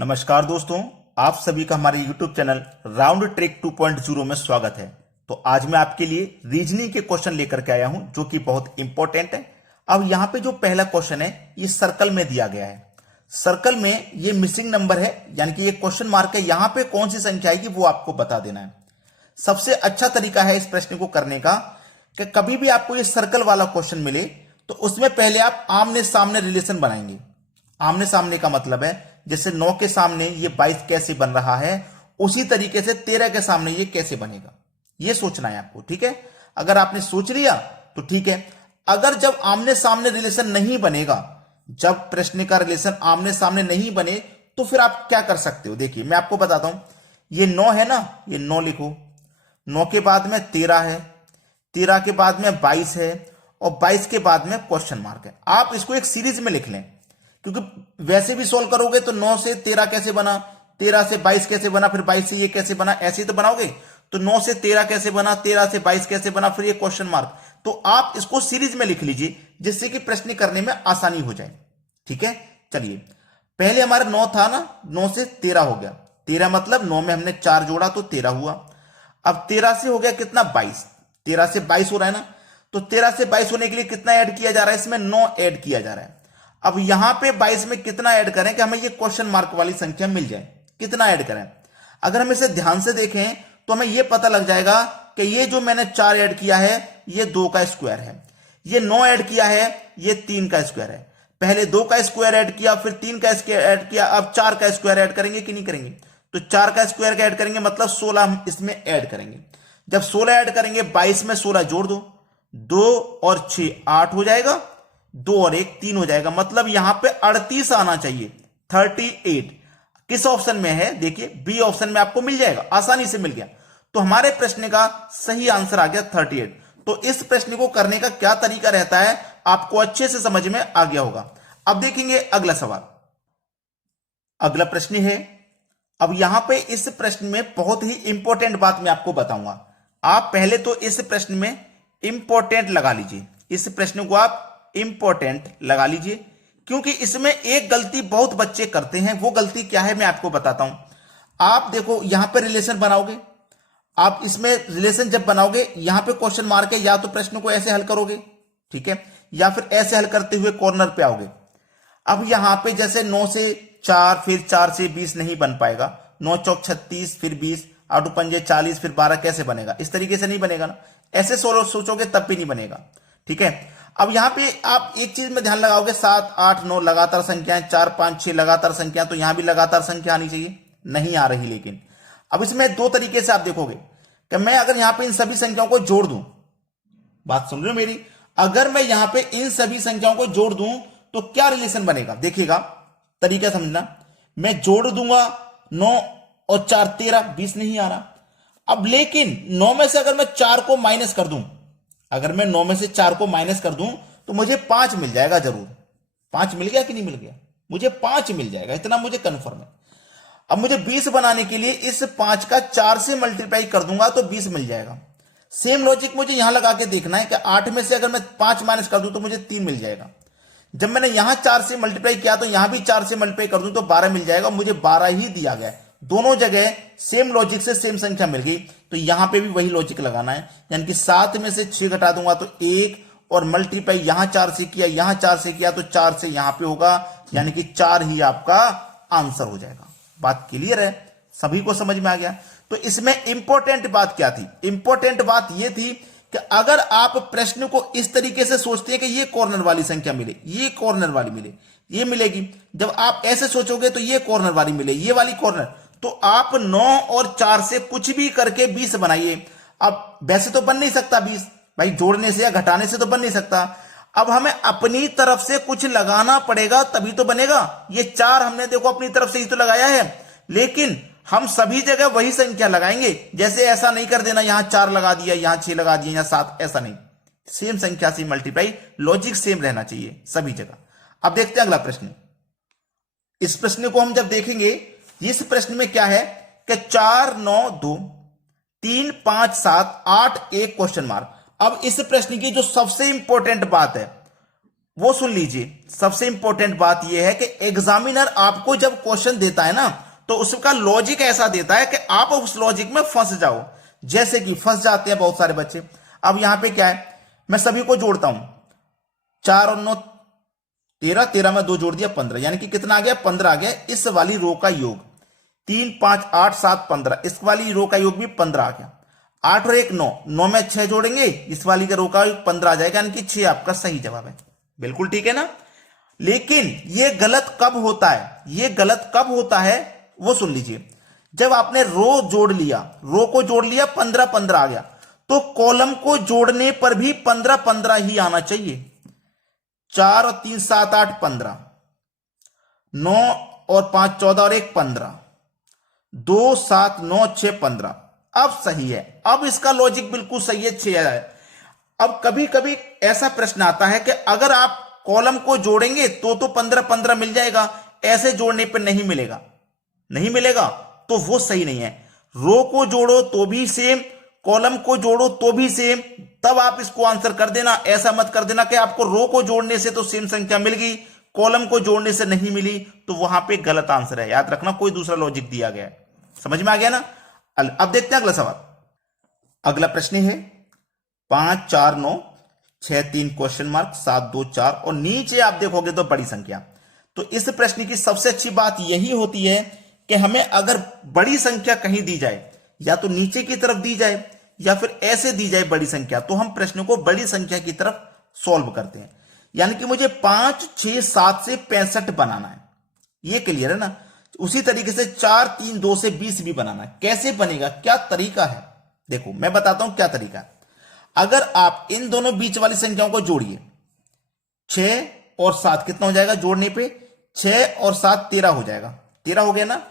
नमस्कार दोस्तों, आप सभी का हमारे YouTube चैनल राउंड ट्रिक 2.0 में स्वागत है। तो आज मैं आपके लिए रीजनिंग के क्वेश्चन लेकर के आया हूं जो कि बहुत इंपॉर्टेंट है। अब यहां पे जो पहला क्वेश्चन है ये सर्कल में दिया गया है। सर्कल में ये मिसिंग नंबर है, यानी कि ये क्वेश्चन मार्क है। यहां पे कौन सी संख्या आएगी वो आपको बता देना है। सबसे अच्छा तरीका है इस प्रश्न को करने का कि कभी भी आपको ये सर्कल वाला क्वेश्चन मिले तो उसमें पहले आप आमने सामने रिलेशन बनाएंगे। आमने सामने का मतलब है जैसे 9 के सामने ये 22 कैसे बन रहा है, उसी तरीके से 13 के सामने ये कैसे बनेगा, ये सोचना है आपको। ठीक है, अगर आपने सोच लिया तो ठीक है। अगर जब आमने सामने रिलेशन नहीं बनेगा, जब प्रश्न का रिलेशन आमने सामने नहीं बने, तो फिर आप क्या कर सकते हो। देखिए मैं आपको बताता हूं। ये 9 है ना, ये 9 लिखो। 9 के बाद में 13 है, 13 के बाद में 22 है और 22 के बाद में क्वेश्चन मार्क है। आप इसको एक सीरीज में लिख लें, क्योंकि वैसे भी सोल्व करोगे तो 9 से 13 कैसे बना, 13 से 22 कैसे बना, फिर 22 से ये कैसे बना, ऐसे ही तो बनाओगे। तो 9 से 13 कैसे बना, 13 से 22 कैसे बना, फिर ये क्वेश्चन मार्क। तो आप इसको सीरीज में लिख लीजिए जिससे कि प्रश्न करने में आसानी हो जाए। ठीक है, चलिए पहले हमारा 9 था ना, 9 से 13 हो गया। 13 मतलब 9 में हमने 4 जोड़ा तो 13 हुआ। अब 13 से हो गया कितना, 22। 13 से 22 हो रहा है ना, तो 13 से 22 होने के लिए कितना ऐड किया जा रहा है, इसमें 9 ऐड किया जा रहा है। अब यहां पे 22 में कितना ऐड करें कि हमें ये क्वेश्चन मार्क वाली संख्या मिल जाए, कितना ऐड करें। अगर हम इसे ध्यान से देखें तो हमें यह पता लग जाएगा कि ये जो मैंने 4 ऐड किया है ये 2 का स्क्वायर है, ये 9 ऐड किया है ये 3 का स्क्वायर है। पहले 2 का स्क्वायर ऐड किया, फिर 3 का स्क्वायर ऐड किया, अब 4 का स्क्वायर ऐड करेंगे कि नहीं करेंगे। तो 4 का स्क्वायर ऐड करेंगे मतलब 16 हम इसमें ऐड करेंगे। जब 16 ऐड करेंगे 22 में 16 जोड़ दो, 2 और 6 8 हो जाएगा, 2 और 1 3 हो जाएगा। मतलब यहां पे 38 आना चाहिए, 38। किस ऑप्शन में है, देखिए बी ऑप्शन में आपको मिल जाएगा, आसानी से मिल गया। तो हमारे प्रश्न का सही आंसर आ गया 38। तो इस प्रश्न को करने का क्या तरीका रहता है आपको अच्छे से समझ में आ गया होगा। अब देखेंगे अगला सवाल। अगला प्रश्न है, अब यहां पे इस प्रश्न में बहुत ही इंपॉर्टेंट बात मैं आपको बताऊंगा। आप पहले तो इस प्रश्न में इंपॉर्टेंट लगा लीजिए, इस प्रश्न को आप इंपॉर्टेंट लगा लीजिए, क्योंकि इसमें एक गलती बहुत बच्चे करते हैं। वो गलती क्या है मैं आपको बताता हूं। आप देखो यहां पे रिलेशन बनाओगे, आप इसमें रिलेशन जब बनाओगे यहां पे क्वेश्चन मार्क है, या तो प्रश्न को ऐसे हल करोगे, ठीक है, या फिर ऐसे हल करते हुए कॉर्नर पे आओगे। अब यहां पे जैसे 9 से 4, फिर 4 से 20 नहीं बन पाएगा। 9 चौक 36, फिर 20, आठू पंजे 40, फिर 12 कैसे बनेगा, इस तरीके से नहीं बनेगा ना। ऐसे सोचोगे तब भी नहीं बनेगा। ठीक है, अब यहां पे आप एक चीज में ध्यान लगाओगे, 7 8 9 लगातार संख्याएं, 4 5 6 लगातार संख्या, तो यहां भी लगातार संख्या आनी चाहिए, नहीं आ रही। लेकिन अब इसमें दो तरीके से आप देखोगे कि मैं अगर यहां पे इन सभी संख्याओं को जोड़ दूं, बात सुन रहे हो मेरी, अगर मैं यहां पे इन सभी संख्याओं को जोड़ दूं तो क्या रिलेशन बनेगा, देखिएगा तरीका समझना। मैं जोड़ दूंगा 9 और 4 13, 20 नहीं आ रहा। अब लेकिन 9 में से अगर मैं 4 को माइनस कर दूं, अगर मैं 9 में से 4 को माइनस कर दूं तो मुझे 5 मिल जाएगा जरूर। 5 मिल गया कि नहीं मिल गया, मुझे 5 मिल जाएगा, इतना मुझे कंफर्म है। अब मुझे 20 बनाने के लिए इस 5 का 4 से मल्टीप्लाई कर दूंगा तो 20 मिल जाएगा। सेम लॉजिक मुझे यहां लगा के देखना है कि 8 में से अगर मैं 5 माइनस कर दूं तो मुझे 3 मिल जाएगा। जब मैंने यहां 4 से मल्टीप्लाई किया तो यहां भी 4 से मल्टीप्लाई कर दूं तो 12 मिल जाएगा, मुझे 12 ही दिया गया। दोनों जगह सेम लॉजिक से सेम संख्या मिल गई, तो यहां पे भी वही लॉजिक लगाना है। यानी कि 7 में से 6 घटा दूंगा तो 1, और मल्टीप्लाई यहां 4 से किया, यहां 4 से किया तो 4 से यहां पे होगा, यानी कि 4 ही आपका आंसर हो जाएगा। बात क्लियर है, सभी को समझ में आ गया। तो इसमें इंपॉर्टेंट बात क्या थी, इंपॉर्टेंट बात यह थी कि अगर आप प्रश्न को इस तरीके से सोचते हैं कि ये कॉर्नर वाली संख्या मिले, ये कॉर्नर वाली मिले, ये मिलेगी। जब आप ऐसे सोचोगे तो ये कॉर्नर वाली मिले, ये वाली कॉर्नर, तो आप 9 और 4 से कुछ भी करके 20 बनाइए। अब वैसे तो बन नहीं सकता 20 भाई, जोड़ने से या घटाने से तो बन नहीं सकता। अब हमें अपनी तरफ से कुछ लगाना पड़ेगा तभी तो बनेगा। ये 4 हमने देखो अपनी तरफ से ही तो लगाया है, लेकिन हम सभी जगह वही संख्या लगाएंगे। जैसे ऐसा नहीं कर देना यहां 4 लगा दिया, यहां 6 लगा दिया, यहां 7, ऐसा नहीं। सेम संख्या से मल्टीप्लाई, लॉजिक सेम रहना चाहिए सभी जगह। अब देखते हैं अगला प्रश्न। इस प्रश्न को हम जब देखेंगे, इस प्रश्न में क्या है कि 4 9 2 3 5 7 8 1 क्वेश्चन मार्क। अब इस प्रश्न की जो सबसे इंपॉर्टेंट बात है वो सुन लीजिए। सबसे इंपॉर्टेंट बात यह है कि एग्जामिनर आपको जब क्वेश्चन देता है ना, तो उसका लॉजिक ऐसा देता है कि आप उस लॉजिक में फंस जाओ। जैसे कि फंस जाते हैं बहुत सारे बच्चे। अब यहां पे क्या है, मैं सभी को जोड़ता हूं, 4 और 9 13, 13 में 2 जोड़ दिया 15, यानी कि कितना आ गया, 15 आ गया। इस वाली रो का योग 3 5 8 7 15, इस वाली रो का योग भी 15 आ गया। 8 और 1 9, 9 में 6 जोड़ेंगे, इस वाली का रो का योग 15 आ जाएगा, यानी कि 6 आपका सही जवाब है। बिल्कुल ठीक है ना। लेकिन यह गलत कब होता है, यह गलत कब होता है वो सुन लीजिए। जब आपने रो जोड़ लिया, रो को जोड़ लिया, 15 15 आ गया, तो कॉलम को जोड़ने पर भी 15 15 ही आना चाहिए। 4 और 3 7 8 15, 9 और 5 14 और 1 15, 2 7 9 6 15। अब सही है, अब इसका लॉजिक बिल्कुल सही है, 6 है। अब कभी कभी ऐसा प्रश्न आता है कि अगर आप कॉलम को जोड़ेंगे तो 15 15 मिल जाएगा, ऐसे जोड़ने पर नहीं मिलेगा, नहीं मिलेगा, तो वो सही नहीं है। रो को जोड़ो तो भी सेम, कॉलम को जोड़ो तो भी सेम, तब आप इसको आंसर कर देना। ऐसा मत कर देना कि आपको रो को जोड़ने से तो सेम संख्या मिल गई, कॉलम को जोड़ने से नहीं मिली, तो वहां पे गलत आंसर है। याद रखना, कोई दूसरा लॉजिक दिया गया है। समझ में आ गया ना। अब देखते हैं अगला सवाल। अगला प्रश्न है 5 4 9 6 3 क्वेश्चन मार्क 7 2 4, और नीचे आप देखोगे तो बड़ी संख्या। तो इस प्रश्न की सबसे अच्छी बात यही होती है कि हमें अगर बड़ी संख्या कहीं दी जाए, या तो नीचे की तरफ दी जाए या फिर ऐसे दी जाए बड़ी संख्या, तो हम प्रश्न को बड़ी संख्या की तरफ सॉल्व करते हैं। यानी कि मुझे 5 6 7 से 65 बनाना है, ये क्लियर है ना। उसी तरीके से 4 3 2 से 20 भी बनाना है। कैसे बनेगा, क्या तरीका है, देखो मैं बताता हूं क्या तरीका है। अगर आप इन दोनों बीच वाली संख्याओं को जोड़िए, 6 और 7 कितना हो जाएगा जोड़ने पे, 6 और 7 13 हो जाएगा, 13 हो गया ना।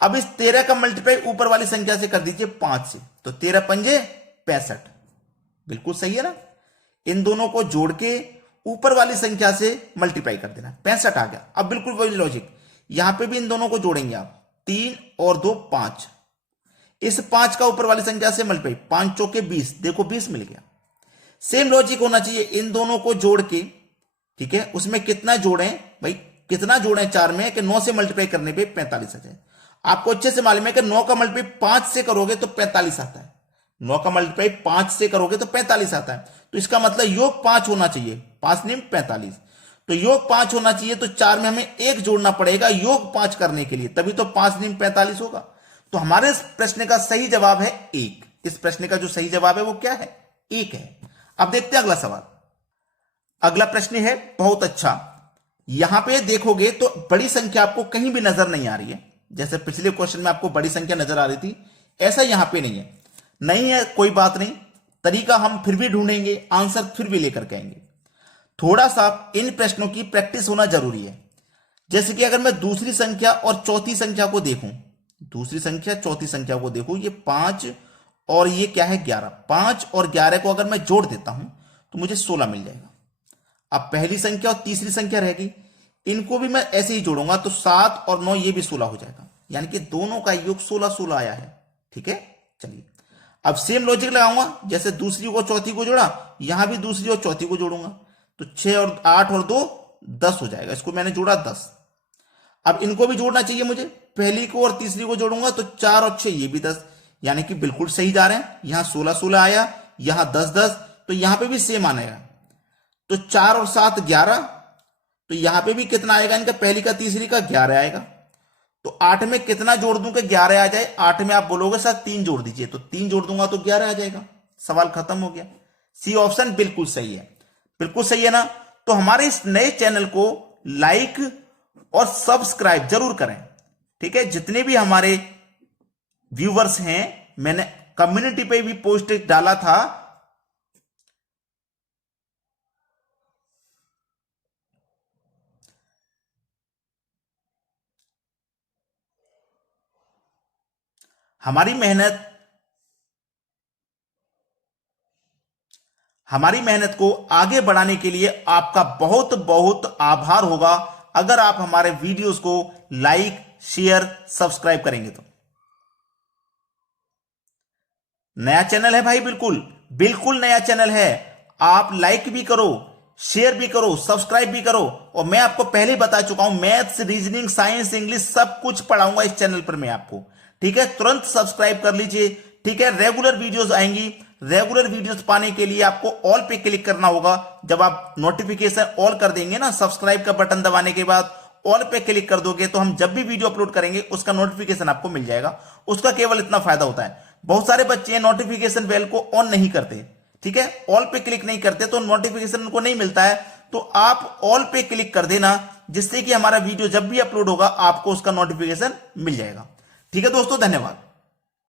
अब इस 13 का मल्टीप्लाई ऊपर वाली संख्या से कर दीजिए 5 से, तो 13 पंजे 65, बिल्कुल सही है ना। इन दोनों को जोड़ के ऊपर वाली संख्या से मल्टीप्लाई कर देना, 65 आ गया। अब बिल्कुल वही लॉजिक, यहां पे भी इन दोनों को जोड़ेंगे आप, 3 और 2 5, इस 5 का ऊपर वाली संख्या से मल्टीप्लाई, 5 चौके 20, देखो 20 मिल गया। सेम लॉजिक होना चाहिए, इन दोनों को जोड़ के, ठीक है, उसमें कितना जोड़ें भाई, कितना जोड़ें 4 में कि 9 से मल्टीप्लाई करने पे 45 आ जाए। आपको अच्छे से मालूम है कि 9 का मल्टीप्लाई 5 से करोगे तो 45 आता है, 9 का मल्टीप्लाई 5 से करोगे तो 45 आता है। तो इसका मतलब योग 5 होना चाहिए, 5 निम 45, तो योग 5 होना चाहिए, तो 4 में हमें 1 जोड़ना पड़ेगा योग 5 करने के लिए, तभी तो 5 निम 45 होगा। तो हमारे इस प्रश्न का सही जवाब है 1। इस प्रश्न का जो सही जवाब है वो क्या है, 1 है। अब देखते हैं अगला सवाल। अगला प्रश्न है बहुत अच्छा। यहां पे देखोगे तो बड़ी संख्या आपको कहीं भी नजर नहीं आ रही है। जैसे पिछले क्वेश्चन में आपको बड़ी संख्या नजर आ रही थी, ऐसा यहां पे नहीं है। नहीं है कोई बात नहीं, तरीका हम फिर भी ढूंढेंगे, आंसर फिर भी लेकर के आएंगे। थोड़ा सा इन प्रश्नों की प्रैक्टिस होना जरूरी है। जैसे कि अगर मैं दूसरी संख्या और चौथी संख्या को देखूं, दूसरी संख्या चौथी संख्या को देखूं, ये 5 और ये क्या है 11, 5 और 11 को अगर मैं जोड़ देता हूं तो मुझे 16 मिल जाएगा। अब पहली संख्या और तीसरी संख्या रहेगी, इनको भी मैं ऐसे ही जोड़ूंगा तो 7 और 9 ये भी 16 हो जाएगा, यानी कि दोनों का योग 16 16 आया है। ठीक है, चलिए अब सेम लॉजिक लगाऊंगा, जैसे दूसरी को चौथी को जोड़ा, यहां भी दूसरी और चौथी को जोड़ूंगा, तो 6 और 8 और 2 10 हो जाएगा। इसको मैंने जोड़ा 10। अब इनको भी जोड़ना चाहिए मुझे, पहली को और तीसरी को जोड़ूंगा तो 4 और 6 ये भी 10, यानी कि बिल्कुल सही जा रहे हैं। यहां 16 16 आया, यहां 10 10, तो यहां पे भी सेम आएगा। तो 4 और 7 11, तो यहां पे भी कितना आएगा इनका, पहली का तीसरी का 11 आएगा। तो 8 में कितना जोड़ दूं कि 11 आ जाए, 8 में आप बोलोगे सर 3 जोड़ दीजिए, तो 3 जोड़ दूंगा तो 11 आ जाएगा। सवाल खत्म हो गया। सी ऑप्शन बिल्कुल सही है, बिल्कुल सही है ना। तो हमारे इस नए चैनल को लाइक और सब्सक्राइब जरूर करें। ठीक है, जितने भी हमारे व्यूवर्स हैं, मैंने कम्युनिटी पे भी पोस्ट डाला था, हमारी मेहनत को आगे बढ़ाने के लिए आपका बहुत बहुत आभार होगा अगर आप हमारे वीडियोस को लाइक शेयर सब्सक्राइब करेंगे। तो नया चैनल है भाई, बिल्कुल बिल्कुल नया चैनल है। आप लाइक भी करो, शेयर भी करो, सब्सक्राइब भी करो। और मैं आपको पहले ही बता चुका हूं, मैथ्स, रीजनिंग, साइंस, इंग्लिश सब कुछ पढ़ाऊंगा इस चैनल पर मैं आपको। ठीक है, तुरंत सब्सक्राइब कर लीजिए। ठीक है, रेगुलर वीडियोस आएंगी। रेगुलर वीडियोस पाने के लिए आपको ऑल पे क्लिक करना होगा। जब आप नोटिफिकेशन ऑल कर देंगे ना, सब्सक्राइब का बटन दबाने के बाद ऑल पे क्लिक कर दोगे, तो हम जब भी वीडियो अपलोड करेंगे उसका नोटिफिकेशन आपको मिल जाएगा। उसका केवल इतना फायदा होता है, बहुत सारे बच्चे नोटिफिकेशन बेल को ऑन नहीं करते। ठीक है, ऑल पे क्लिक नहीं करते तो नोटिफिकेशन उनको नहीं मिलता है। तो आप ऑल पे क्लिक कर देना, जिससे कि हमारा वीडियो जब भी अपलोड होगा आपको उसका नोटिफिकेशन मिल जाएगा। ठीक है दोस्तों, धन्यवाद।